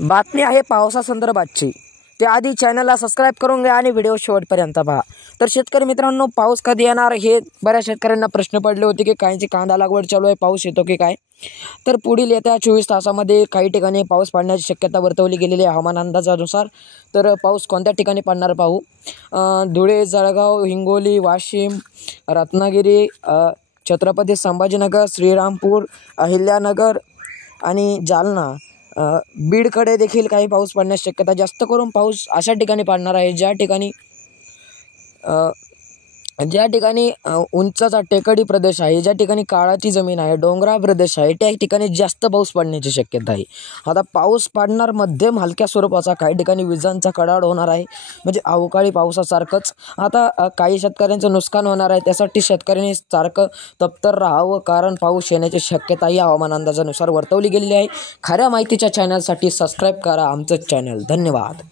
बातमी आहे पावसासंदर्भातची। त्याआधी चॅनलला सबस्क्राईब करून घ्या आणि व्हिडिओ शेवटपर्यंत पहा। तर शेतकरी मित्रांनो, पाऊस कधी येणार हे बऱ्याच शेतकऱ्यांना प्रश्न पडले होते की काहींची कांदा लागवड चालू आहे, पाऊस येतो की काय। तर पुढील येत्या 24 तासामध्ये काही ठिकाणी पाऊस पडण्याची शक्यता वर्तवली गेलेली आहे हवामान अंदाजानुसार। तर पाऊस कोणत्या ठिकाणी पडणार पाहू। धुळे, जळगाव, हिंगोली, वाशिम, रत्नागिरी, छत्रपती संभाजीनगर, श्रीरामपूर, अहिल्यानगर आणि जालना, बीडकडे देखील काही पाऊस पडण्याची शक्यता। जास्त करून पाऊस अशा ठिकाणी पडणार आहे ज्या ठिकाणी उंचाचा टेकडी प्रदेश आहे, ज्या ठिकाणी काळाची जमीन आहे, डोंगराळ प्रदेश आहे, त्या ठिकाणी जास्त पाऊस पडण्याची शक्यता आहे। आता पाऊस पडणार मध्यम हलक्या स्वरूपाचा, काही ठिकाणी विजांचा कडाड होणार आहे, म्हणजे अवकाळी पावसासारखंच। आता काही शेतकऱ्यांचं नुकसान होणार आहे, त्यासाठी शेतकऱ्यांनी सारखं तप्तर राहावं, कारण पाऊस येण्याची शक्यता या हवामान अंदाजानुसार वर्तवली गेलेली आहे। खऱ्या माहितीच्या चॅनलसाठी सबस्क्राईब करा आमचं चॅनल। धन्यवाद।